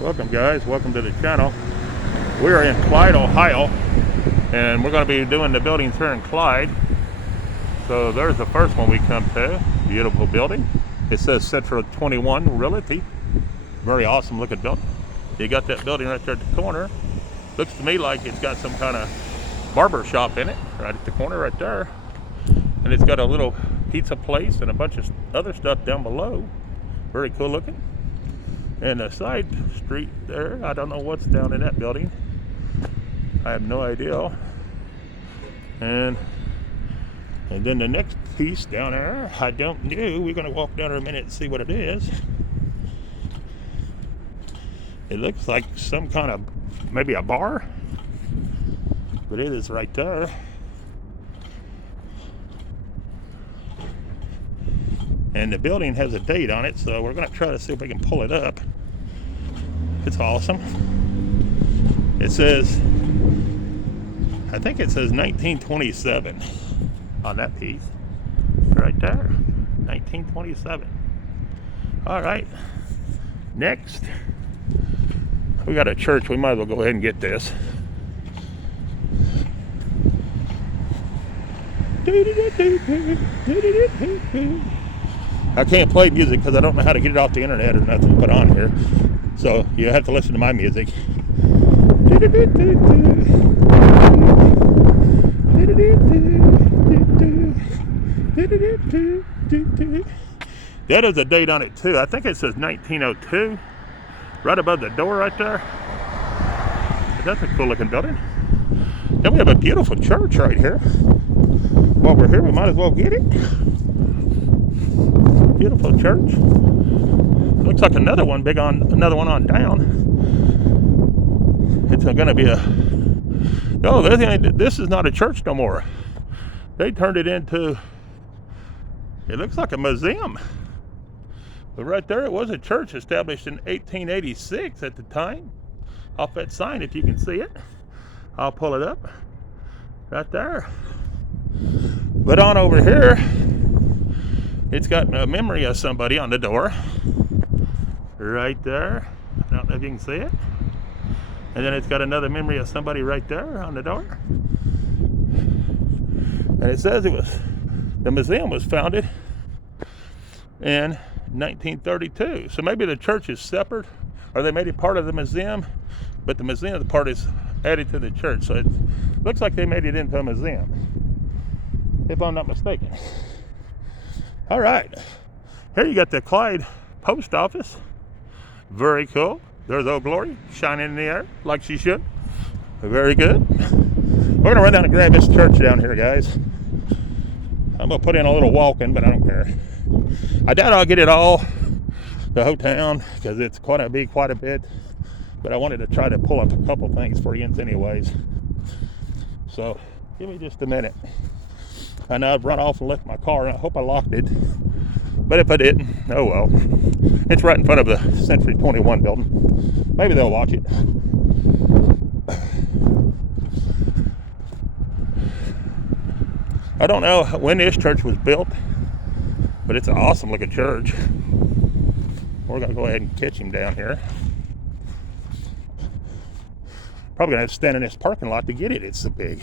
Welcome guys, welcome to the channel. We are in Clyde, Ohio, and we're going to be doing the buildings here in Clyde. So there's the first one we come to. Beautiful building. It says Central 21 Realty. Very awesome looking building. You got that building right there at the corner. Looks to me like it's got some kind of barber shop in it, right at the corner right there. And it's got a little pizza place and a bunch of other stuff down below. Very cool looking. And the side street there, I don't know what's down in that building. I have no idea. And then the next piece down there, I don't know. We're gonna walk down there a minute and see what it is. It looks like some kind of, maybe a bar, but it is right there. And the building has a date on it, so we're gonna try to see if we can pull it up. It's awesome. It says, I think it says 1927 on that piece. Right there, 1927. All right, next. We got a church, we might as well go ahead and get this. I can't play music because I don't know how to get it off the internet or nothing to put on here. So you have to listen to my music. That is a date on it too. I think it says 1902. Right above the door right there. That's a cool looking building. Then we have a beautiful church right here. While we're here, we might as well get it. Beautiful church. Looks like another one on down. It's gonna be this is not a church no more. They turned it into, it looks like a museum. But right there, it was a church established in 1886 at the time. Off that sign, if you can see it. I'll pull it up. Right there. But on over here, it's got a memory of somebody on the door. Right there. I don't know if you can see it. And then it's got another memory of somebody right there on the door. And it says the museum was founded in 1932. So maybe the church is separate, or they made it part of the museum, but the museum part is added to the church. So it looks like they made it into a museum, if I'm not mistaken. All right, here you got the Clyde post office. Very cool. There's Old Glory shining in the air like she should. Very good. We're gonna run down and grab this church down here, guys. I'm gonna put in a little walking, but I don't care. I doubt I'll get it all, the whole town, because it's quite a bit. But I wanted to try to pull up a couple things for you anyways. So give me just a minute. I know I've run off and left my car, and I hope I locked it. But if I didn't, oh well. It's right in front of the Century 21 building. Maybe they'll watch it. I don't know when this church was built, but it's an awesome looking church. We're gonna go ahead and catch him down here. Probably gonna have to stand in this parking lot to get it. It's so big.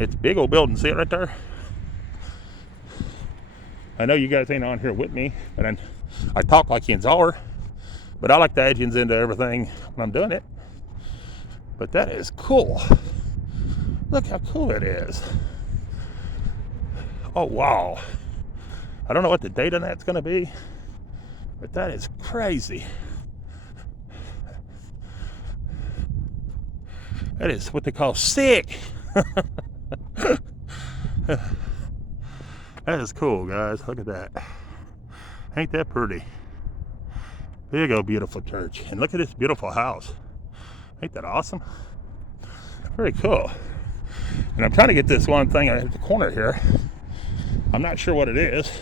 It's a big old building. See it right there? I know you guys ain't on here with me, but I talk like yins are, but I like to add yins into everything when I'm doing it. But that is cool. Look how cool it is. Oh wow. I don't know what the date on that's gonna be, but that is crazy. That is what they call sick. That is cool, guys. Look at that. Ain't that pretty? Big old beautiful church. And look at this beautiful house. Ain't that awesome? Very cool. And I'm trying to get this one thing at the corner here. I'm not sure what it is.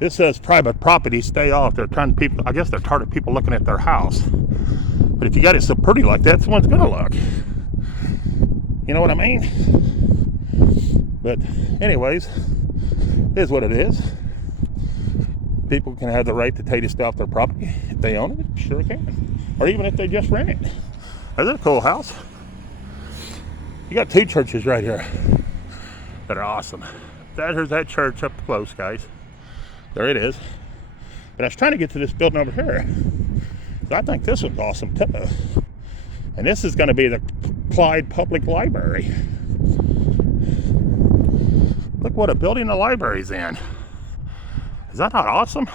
This says private property, stay off. They're trying to I guess they're tired of people looking at their house. But if you got it so pretty like that, someone's gonna look. You know what I mean? But anyways, it is what it is. People can have the right to take this off their property if they own it. Sure can. Or even if they just rent it. That's a cool house. You got 2 churches right here that are awesome. There's that church up close, guys. There it is. But I was trying to get to this building over here. So I think this one's awesome too. And this is going to be the Clyde Public Library. Look what a building the library's in. Is that not awesome?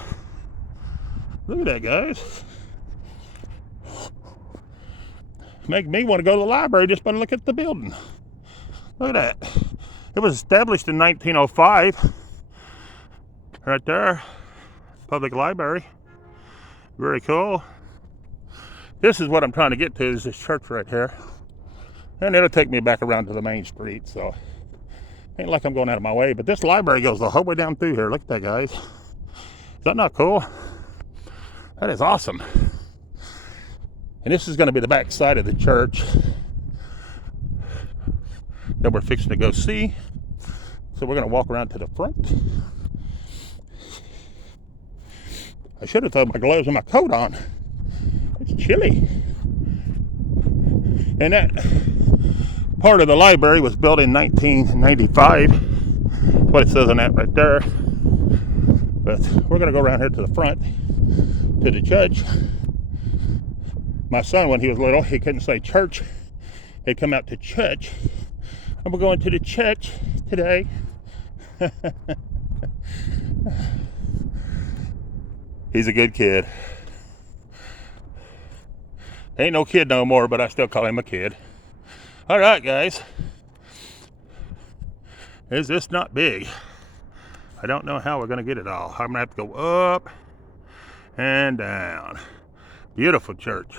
Look at that, guys. Make me want to go to the library just by looking at the building. Look at that. It was established in 1905. Right there. Public library. Very cool. This is what I'm trying to get to, is this church right here. And it'll take me back around to the main street, so ain't like I'm going out of my way. But this library goes the whole way down through here. Look at that, guys. Is that not cool? That is awesome. And this is going to be the back side of the church that we're fixing to go see. So we're going to walk around to the front. I should have thrown my gloves and my coat on. It's chilly. And that part of the library was built in 1995. That's what it says on that right there. But we're going to go around here to the front, to the church. My son, when he was little, he couldn't say church. He'd come out to church. And we're going to the church today. He's a good kid. Ain't no kid no more, but I still call him a kid. All right, guys. Is this not big? I don't know how we're going to get it all. I'm going to have to go up and down. Beautiful church.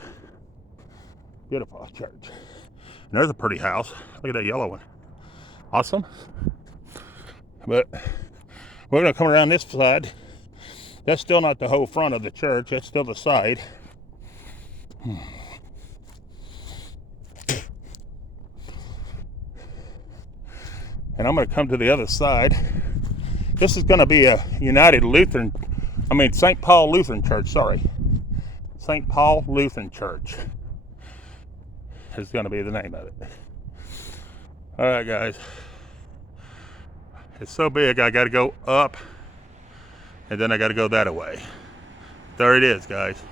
Beautiful church. And there's a pretty house. Look at that yellow one. Awesome. But we're going to come around this side. That's still not the whole front of the church. That's still the side. And I'm going to come to the other side. This is going to be a St. Paul Lutheran Church, sorry. St. Paul Lutheran Church is going to be the name of it. All right, guys. It's so big, I got to go up, and then I got to go that way. There it is, guys.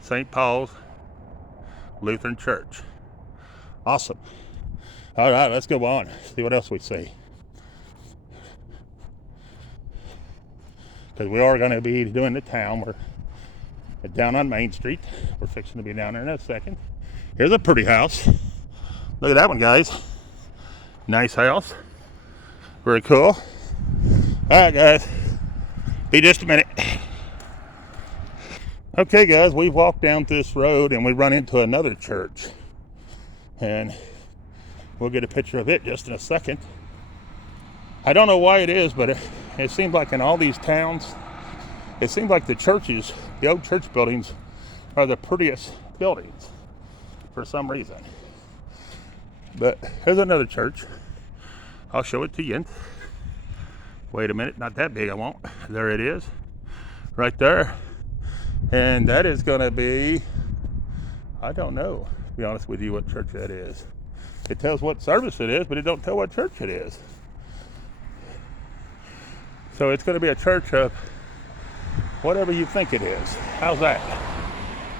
St. Paul's Lutheran Church. Awesome. All right, let's go on. See what else we see. Because we are going to be doing the town. We're down on Main Street. We're fixing to be down there in a second. Here's a pretty house. Look at that one, guys. Nice house. Very cool. All right, guys. Be just a minute. Okay, guys, we've walked down this road and we run into another church. And we'll get a picture of it just in a second. I don't know why it is, but it seems like in all these towns, it seems like the churches, the old church buildings, are the prettiest buildings for some reason. But here's another church. I'll show it to you. Wait a minute, not that big, I won't. There it is, right there. And that is going to be, I don't know, to be honest with you, what church that is. It tells what service it is, but it don't tell what church it is. So it's going to be a church of whatever you think it is. How's that?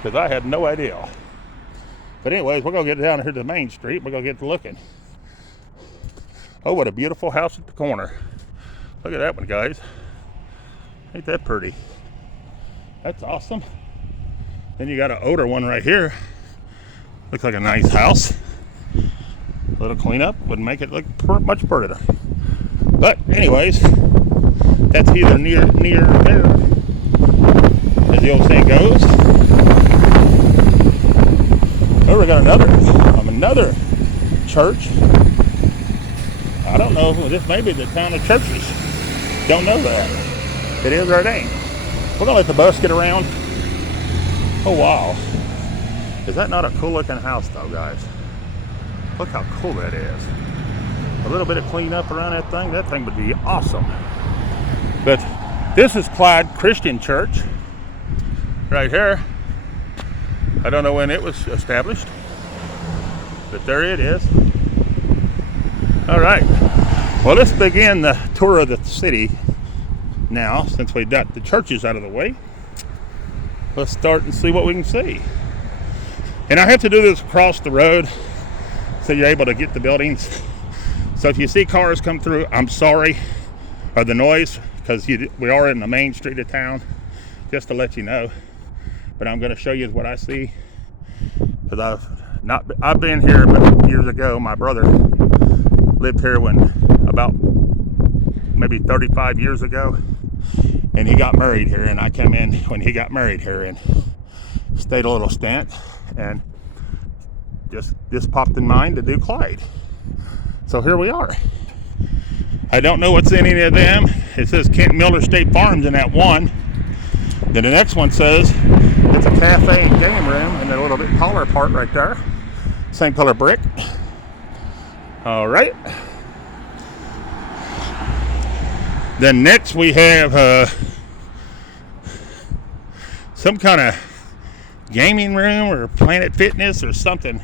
Because I have no idea. But anyways, we're going to get down here to the main street. We're going to get to looking. Oh, what a beautiful house at the corner. Look at that one, guys. Ain't that pretty? That's awesome. Then you got an older one right here. Looks like a nice house. A little cleanup would make it look much prettier. But anyways, that's either near there, as the old saying goes. Oh, we got another church. I don't know if this may be the town of churches. Don't know that. It is or it ain't. We're gonna let the bus get around. Oh wow. Is that not a cool looking house though, guys? Look how cool that is. A little bit of cleanup around that thing would be awesome. But This is Clyde Christian Church right here. I don't know when it was established, but there it is. All right. Well, let's begin the tour of the city now, since we got the churches out of the way. Let's start and see what we can see. And I have to do this across the road so you're able to get the buildings. So if you see cars come through, I'm sorry, or the noise, because we are in the main street of town, just to let you know. But I'm going to show you what I see, because I've been here years ago. My brother lived here about maybe 35 years ago, and he got married here, and I came in when he got married here and stayed a little stint, and just popped in mind to do Clyde. So here we are. I don't know what's in any of them. It says Kent Miller State Farms in that one. Then the next one says it's a cafe and game room in a little bit taller part right there. Same color brick. All right. Then next we have some kind of gaming room or Planet Fitness or something.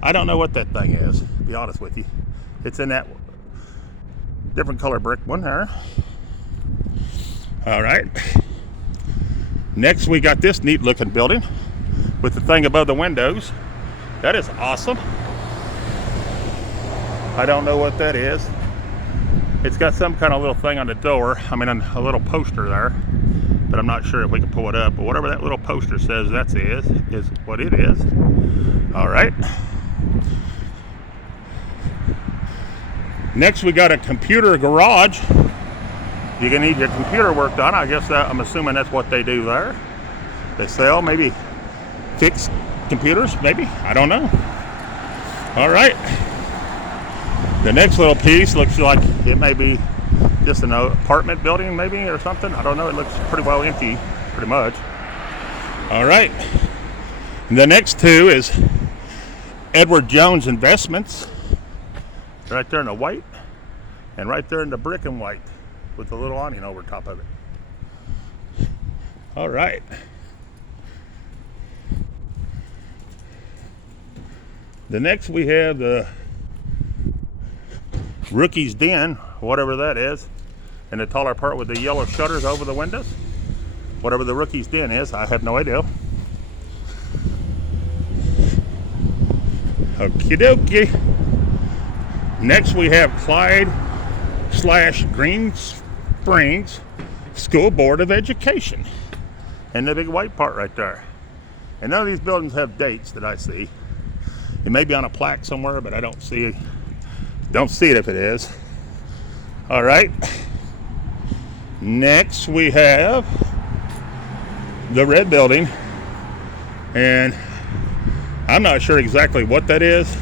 I don't know what that thing is, to be honest with you. It's in that different color brick one there. All right. Next we got this neat looking building with the thing above the windows. That is awesome. I don't know what that is. It's got some kind of little thing on the door. I mean, a little poster there, but I'm not sure if we can pull it up. But whatever that little poster says that is what it is. All right. Next we got a computer garage. You can need your computer worked on. I guess I'm assuming that's what they do there. They sell, maybe fix computers, maybe. I don't know. All right. The next little piece looks like it may be just an apartment building, maybe, or something. I don't know. It looks pretty well empty, pretty much. All right. The next two is Edward Jones Investments. Right there in the white, and right there in the brick and white with the little awning over top of it. All right. The next we have the Rookie's Den, whatever that is, in the taller part with the yellow shutters over the windows. Whatever the Rookie's Den is, I have no idea. Okie dokie. Next we have Clyde/Green Springs School Board of Education, and the big white part right there. And none of these buildings have dates that I see. It may be on a plaque somewhere, but I don't see it if it is. All right. Next we have the red building, and I'm not sure exactly what that is.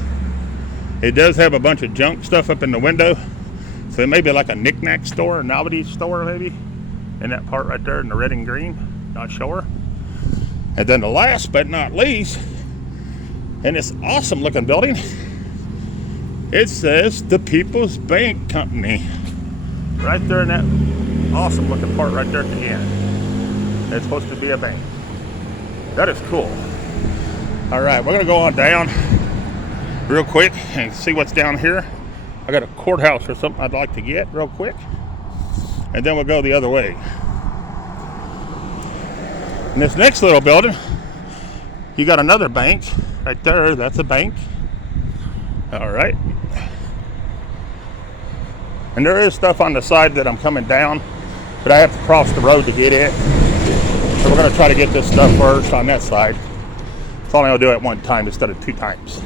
It does have a bunch of junk stuff up in the window. So it may be like a knick-knack store, a novelty store maybe. In that part right there in the red and green. Not sure. And then the last but not least, in this awesome looking building, it says the People's Bank Company. Right there in that awesome looking part right there at the end. It's supposed to be a bank. That is cool. All right, we're gonna go on down real quick and see what's down here. I got a courthouse or something I'd like to get real quick, and then we'll go the other way. In this next little building, you got another bank right there. That's a bank. All right. And there is stuff on the side that I'm coming down, but I have to cross the road to get it. So we're going to try to get this stuff first on that side. It's only going to do it one time instead of two times.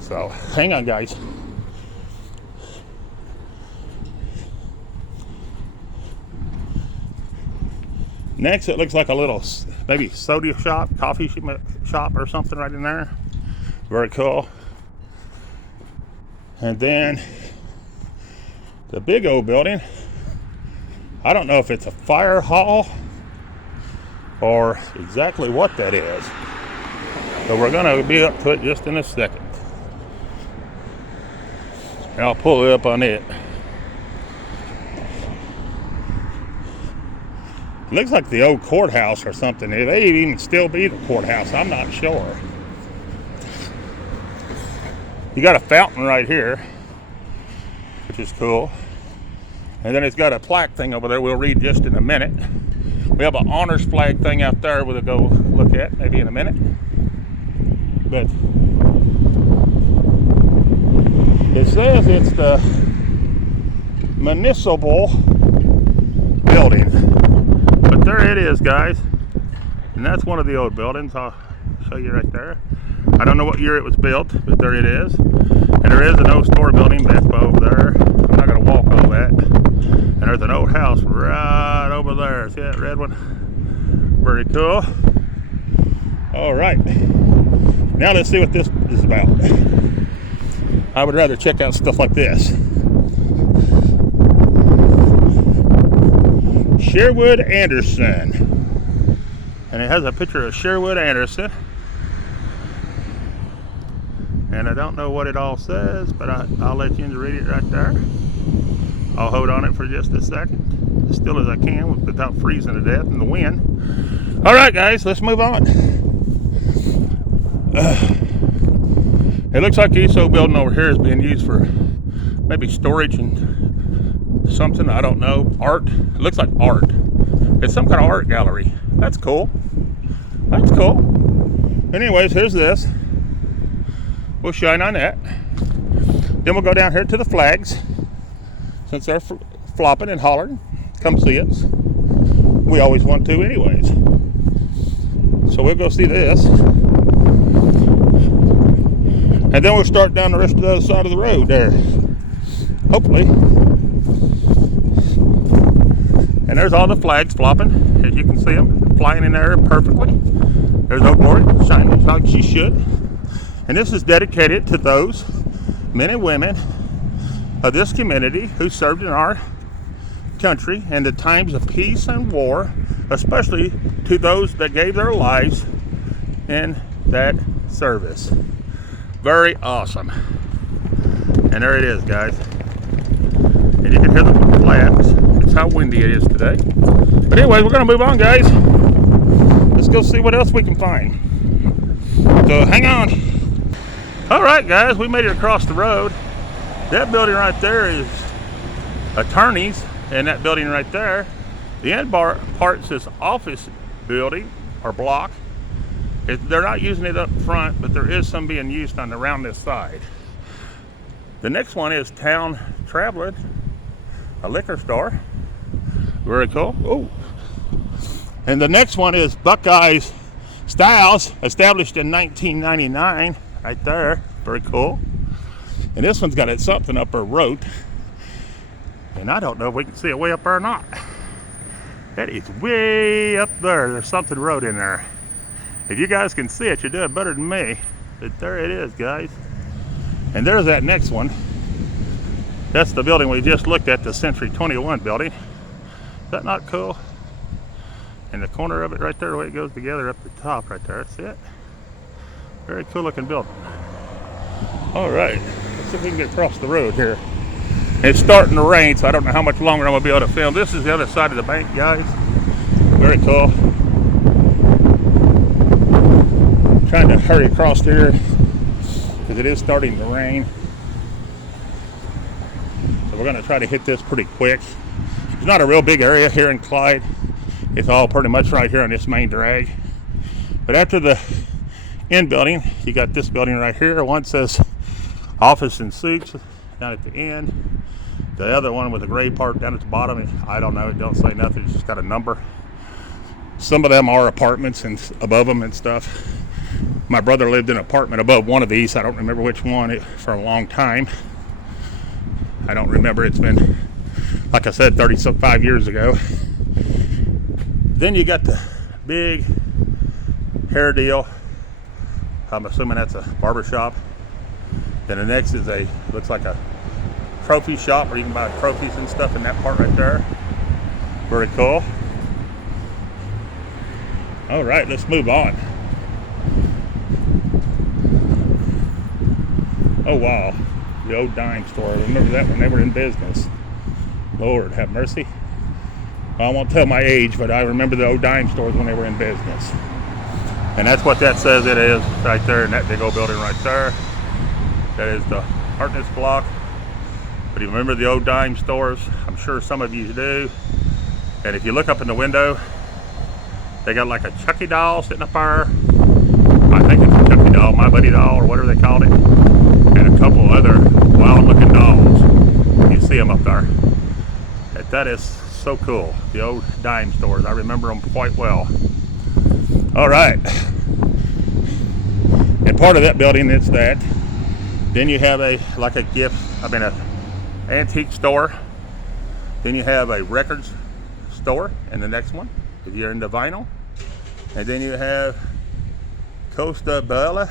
So hang on, guys. Next, it looks like a little maybe soda shop, coffee shop or something right in there. Very cool. And then the big old building, I don't know if it's a fire hall or exactly what that is, but we're going to be up to it just in a second. And I'll pull it up on it. It looks like the old courthouse or something. It may even still be the courthouse. I'm not sure. You got a fountain right here, which is cool. And then it's got a plaque thing over there we'll read just in a minute. We have an honors flag thing out there we'll go look at maybe in a minute. But it says it's the Municipal building. But there it is, guys. And that's one of the old buildings. I'll show you right there. I don't know what year it was built, but there it is. And there is an old store building back over there. I'm not going to walk all that. And there's an old house right over there. See that red one? Very cool. All right. Now let's see what this is about. I would rather check out stuff like this. Sherwood Anderson. And it has a picture of Sherwood Anderson. And I don't know what it all says, but I'll let you read it right there. I'll hold on it for just a second, as still as I can without freezing to death in the wind. All right, guys, let's move on. It looks like the ESO building over here is being used for maybe storage and something, I don't know, art. It looks like art. It's some kind of art gallery. That's cool. That's cool. Anyways, here's this. We'll shine on that. Then we'll go down here to the flags. Since they're flopping and hollering, come see us. We always want to anyways. So we'll go see this. And then we'll start down the rest of the other side of the road there. Hopefully. And there's all the flags flopping. As you can see them flying in there perfectly. There's Oak Glory shining like she should. And this is dedicated to those men and women of this community who served in our country in the times of peace and war, especially to those that gave their lives in that service. Very awesome. And there it is, guys. And you can hear the flaps. It's how windy it is today. But anyway, we're going to move on, guys. Let's go see what else we can find. So hang on. All right, guys, we made it across the road. That building right there is attorneys, and that building right there, the end part says office building or block. They're not using it up front, but there is some being used on around this side. The next one is Town Traveling, a liquor store. Very cool. Oh, and the next one is Buckeyes Styles, established in 1999. Right there. Very cool. And this one's got something up her road. And I don't know if we can see it way up there or not. That is way up there. There's something wrote in there. If you guys can see it, you're doing better than me. But there it is, guys. And there's that next one. That's the building we just looked at, the Century 21 building. Is that not cool? And the corner of it right there, the way it goes together up the top right there. That's it. Very cool looking building. All right, let's see if we can get across the road here. It's starting to rain, so I don't know how much longer I'm gonna be able to film. This is the other side of the bank, guys. Very cool. Trying to hurry across here because it is starting to rain. So we're gonna try to hit this pretty quick. It's not a real big area here in Clyde. It's all pretty much right here on this main drag. But after the end building, you got this building right here. One says office and suites down at the end. The other one with the gray part down at the bottom, I don't know, it don't say nothing, it's just got a number. Some of them are apartments and above them and stuff. My brother lived in an apartment above one of these. I don't remember which one for a long time. I don't remember, it's been, like I said, 35 years ago. Then you got the big hair deal. I'm assuming that's a barber shop. Then the next is looks like a trophy shop where you can buy trophies and stuff in that part right there. Very cool. All right, let's move on. Oh wow, the old dime store. I remember that when they were in business. Lord have mercy. I won't tell my age, but I remember the old dime stores when they were in business. And that's what that says it is right there in that big old building right there. That is the Harkness block. But you remember the old dime stores? I'm sure some of you do. And if you look up in the window, they got like a Chucky doll sitting up there. I think it's a Chucky doll, My Buddy doll, or whatever they called it. And a couple other wild looking dolls. You see them up there. That is so cool. The old dime stores, I remember them quite well. All right. And part of that building is that. Then you have an antique store. Then you have a records store in the next one, if you're into vinyl. And then you have Costa Bella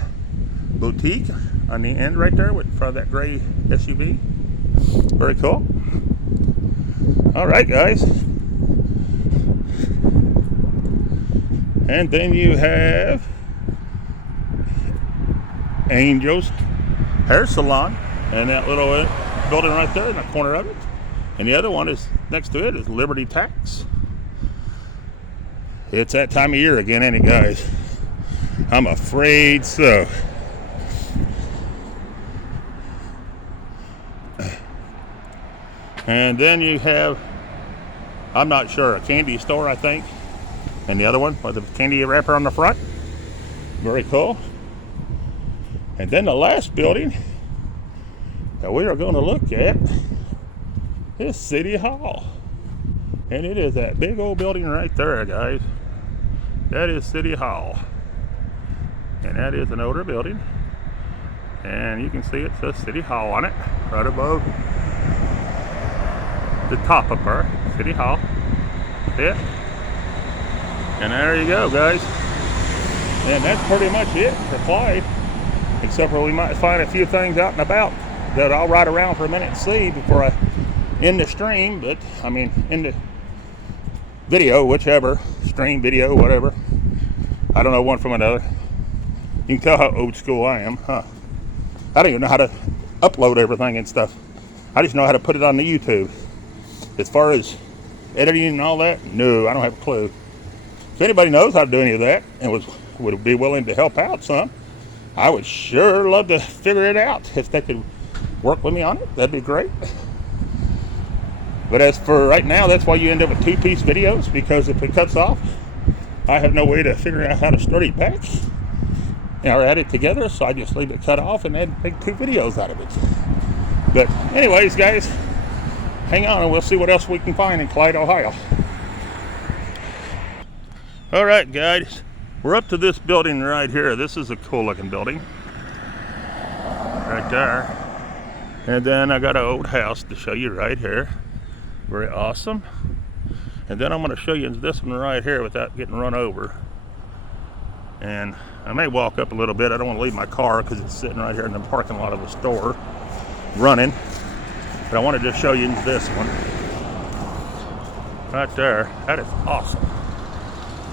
Boutique on the end right there with front of that gray SUV. Very cool. All right, guys. And then you have Angel's Hair Salon, and that little building right there in the corner of it. And the other one is next to it is Liberty Tax. It's that time of year again, ain't it, guys? I'm afraid so. And then you have, I'm not sure, a candy store, I think. And the other one with the candy wrapper on the front. Very cool. And then the last building that we are going to look at is City Hall. And it is that big old building right there, guys. That is City Hall. And that is an older building. And you can see it says City Hall on it, right above the top of her. City Hall. Yeah. And there you go, guys. And that's pretty much it for Clyde. Except for we might find a few things out and about that I'll ride around for a minute and see before I end the stream. But, I mean, end the video, whichever. Stream, video, whatever. I don't know one from another. You can tell how old school I am, huh? I don't even know how to upload everything and stuff. I just know how to put it on the YouTube. As far as editing and all that, no, I don't have a clue. If anybody knows how to do any of that and would be willing to help out some, I would sure love to figure it out. If they could work with me on it, that'd be great. But as for right now, that's why you end up with two-piece videos, because if it cuts off, I have no way to figure out how to start it back or add it together, so I just leave it cut off and then make two videos out of it. But anyways, guys, hang on and we'll see what else we can find in Clyde, Ohio. All right, guys, we're up to this building right here. This is a cool looking building right there. And then I got an old house to show you right here. Very awesome. And then I'm going to show you this one right here without getting run over. And I may walk up a little bit. I don't want to leave my car because it's sitting right here in the parking lot of the store running. But I want to just show you this one right there. That is awesome.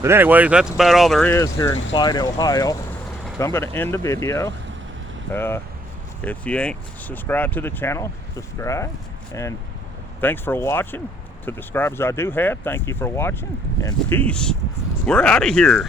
But anyways, that's about all there is here in Clyde, Ohio. So I'm going to end the video. If you ain't subscribed to the channel, subscribe. And thanks for watching. To the subscribers I do have, thank you for watching. And peace. We're out of here.